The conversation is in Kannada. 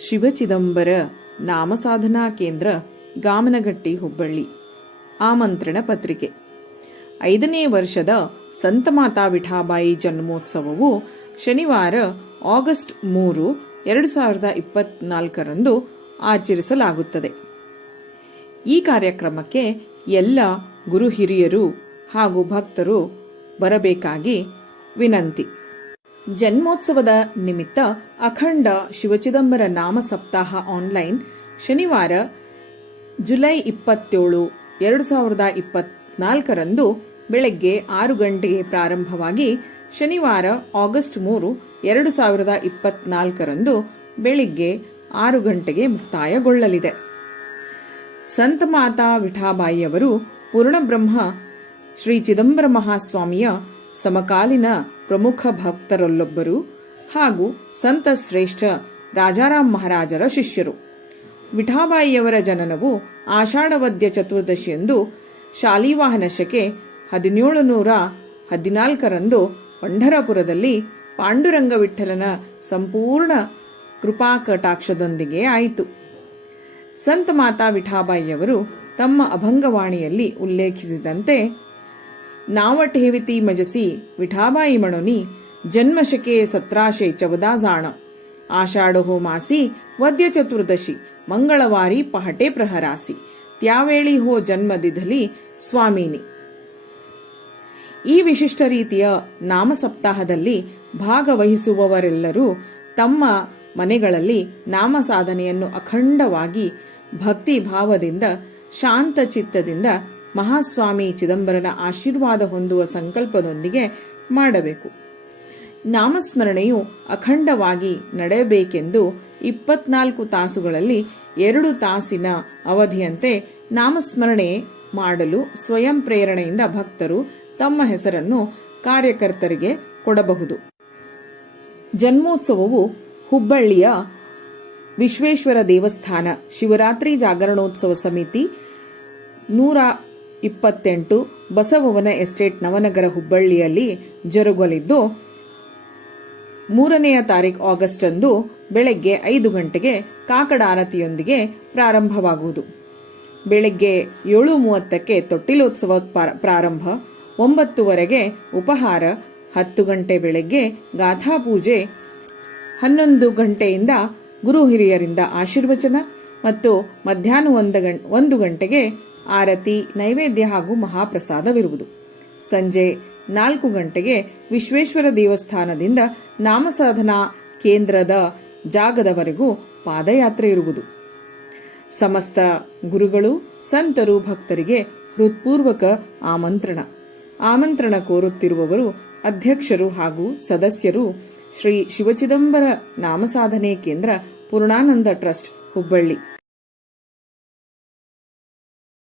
ಶಿವಚಿದಂಬರ ನಾಮಸಾಧನಾ ಕೇಂದ್ರ, ಗಾಮನಗಟ್ಟಿ, ಹುಬ್ಬಳ್ಳಿ. ಆಮಂತ್ರಣ ಪತ್ರಿಕೆ. 5ನೇ ವರ್ಷದ ಸಂತಮಾತಾ ವಿಠಾಬಾಯಿ ಜನ್ಮೋತ್ಸವವು ಶನಿವಾರ ಆಗಸ್ಟ್ 3, 2024 ಆಚರಿಸಲಾಗುತ್ತದೆ. ಈ ಕಾರ್ಯಕ್ರಮಕ್ಕೆ ಎಲ್ಲ ಗುರು ಹಿರಿಯರು ಹಾಗೂ ಭಕ್ತರು ಬರಬೇಕಾಗಿ ವಿನಂತಿ. ಜನ್ಮೋತ್ಸವದ ನಿಮಿತ್ತ ಅಖಂಡ ಶಿವಚಿದಂಬರ ನಾಮ ಸಪ್ತಾಹ ಆನ್ಲೈನ್ ಶನಿವಾರ ಜುಲೈ 27, 2024 ಬೆಳಗ್ಗೆ 6 ಗಂಟೆಗೆ ಪ್ರಾರಂಭವಾಗಿ ಶನಿವಾರ ಆಗಸ್ಟ್ 3, 2024 ಬೆಳಿಗ್ಗೆ 6 ಗಂಟೆಗೆ ಮುಕ್ತಾಯಗೊಳ್ಳಲಿದೆ. ಸಂತಮಾತಾ ವಿಠಾಬಾಯಿಯವರು ಪೂರ್ಣಬ್ರಹ್ಮ ಶ್ರೀ ಚಿದಂಬರ ಮಹಾಸ್ವಾಮಿಯ ಸಮಕಾಲೀನ ಪ್ರಮುಖ ಭಕ್ತರಲ್ಲೊಬ್ಬರು ಹಾಗೂ ಸಂತ ಶ್ರೇಷ್ಠ ರಾಜಾರಾಮ್ ಮಹಾರಾಜರ ಶಿಷ್ಯರು. ವಿಠಾಬಾಯಿಯವರ ಜನನವು ಆಷಾಢವದ್ಯ ಚತುರ್ದಶಿಯಂದು ಶಾಲಿವಾಹನ ಶಕೆ 1714 ಪಂಢರಪುರದಲ್ಲಿ ಪಾಂಡುರಂಗ ವಿಠ್ಠಲನ ಸಂಪೂರ್ಣ ಕೃಪಾಕಟಾಕ್ಷದೊಂದಿಗೆ ಆಯಿತು. ಸಂತ ಮಾತಾ ವಿಠಾಬಾಯಿಯವರು ತಮ್ಮ ಅಭಂಗವಾಣಿಯಲ್ಲಿ ಉಲ್ಲೇಖಿಸಿದಂತೆ ನಾವಠೇವಿತಿ ಮಜಸಿ ವಿಠಾಬಾಯಿ ಮಣೋನಿ ಜನ್ಮಶಕೆ 1714 ಜಾಣ ಆಷಾಢೋ ಮಾಸಿ ವದ್ಯ ಚತುರ್ದಶಿ ಮಂಗಳವಾರಿ ಪಹಟೆ ಪ್ರಹರಾಸಿ ತ್ಯಾವೇಳಿ ಹೋ ಜನ್ಮದಿಧಲಿ ಸ್ವಾಮಿನಿ. ಈ ವಿಶಿಷ್ಟ ರೀತಿಯ ನಾಮ ಸಪ್ತಾಹದಲ್ಲಿ ಭಾಗವಹಿಸುವವರೆಲ್ಲರೂ ತಮ್ಮ ಮನೆಗಳಲ್ಲಿ ನಾಮ ಸಾಧನೆಯನ್ನು ಅಖಂಡವಾಗಿ ಭಕ್ತಿ ಭಾವದಿಂದ ಶಾಂತ ಚಿತ್ತದಿಂದ ಮಹಾಸ್ವಾಮಿ ಚಿದಂಬರನ ಆಶೀರ್ವಾದ ಹೊಂದುವ ಸಂಕಲ್ಪದೊಂದಿಗೆ ಮಾಡಬೇಕು. ನಾಮಸ್ಮರಣೆಯು ಅಖಂಡವಾಗಿ ನಡೆಯಬೇಕೆಂದು 24 ತಾಸುಗಳಲ್ಲಿ 2 ತಾಸಿನ ಅವಧಿಯಂತೆ ನಾಮಸ್ಮರಣೆ ಮಾಡಲು ಸ್ವಯಂ ಪ್ರೇರಣೆಯಿಂದ ಭಕ್ತರು ತಮ್ಮ ಹೆಸರನ್ನು ಕಾರ್ಯಕರ್ತರಿಗೆ ಕೊಡಬಹುದು. ಜನ್ಮೋತ್ಸವವು ಹುಬ್ಬಳ್ಳಿಯ ವಿಶ್ವೇಶ್ವರ ದೇವಸ್ಥಾನ ಶಿವರಾತ್ರಿ ಜಾಗರಣೋತ್ಸವ ಸಮಿತಿ 128 ಬಸವವನ ಎಸ್ಟೇಟ್ ನವನಗರ ಹುಬ್ಬಳ್ಳಿಯಲ್ಲಿ ಜರುಗಲಿದ್ದು 3ನೇ ತಾರೀಖು ಆಗಸ್ಟ್ ಅಂದು ಬೆಳಗ್ಗೆ 5 ಗಂಟೆಗೆ ಕಾಕಡಾರತಿಯೊಂದಿಗೆ ಪ್ರಾರಂಭವಾಗುವುದು. ಬೆಳಗ್ಗೆ 7:30ಕ್ಕೆ ತೊಟ್ಟಿಲೋತ್ಸವ ಪ್ರಾರಂಭ, 9ವರೆಗೆ ಉಪಹಾರ, 10 ಗಂಟೆ ಬೆಳಗ್ಗೆ ಗಾಥಾಪೂಜೆ, 11 ಗಂಟೆಯಿಂದ ಗುರು ಹಿರಿಯರಿಂದ ಆಶೀರ್ವಚನ ಮತ್ತು ಮಧ್ಯಾಹ್ನ 1 ಗಂಟೆಗೆ ಆರತಿ, ನೈವೇದ್ಯ ಹಾಗೂ ಮಹಾಪ್ರಸಾದವಿರುವುದು. ಸಂಜೆ 4 ಗಂಟೆಗೆ ವಿಶ್ವೇಶ್ವರ ದೇವಸ್ಥಾನದಿಂದ ನಾಮಸಾಧನಾ ಕೇಂದ್ರದ ಜಾಗದವರೆಗೂ ಪಾದಯಾತ್ರೆ ಇರುವುದು. ಸಮಸ್ತ ಗುರುಗಳು, ಸಂತರು, ಭಕ್ತರಿಗೆ ಹೃತ್ಪೂರ್ವಕ ಆಮಂತ್ರಣ ಕೋರುತ್ತಿರುವವರು ಅಧ್ಯಕ್ಷರು ಹಾಗೂ ಸದಸ್ಯರು, ಶ್ರೀ ಶಿವಚಿದಂಬರ ನಾಮಸಾಧನೆ ಕೇಂದ್ರ, ಪೂರ್ಣಾನಂದ ಟ್ರಸ್ಟ್, ಹುಬ್ಬಳ್ಳಿ.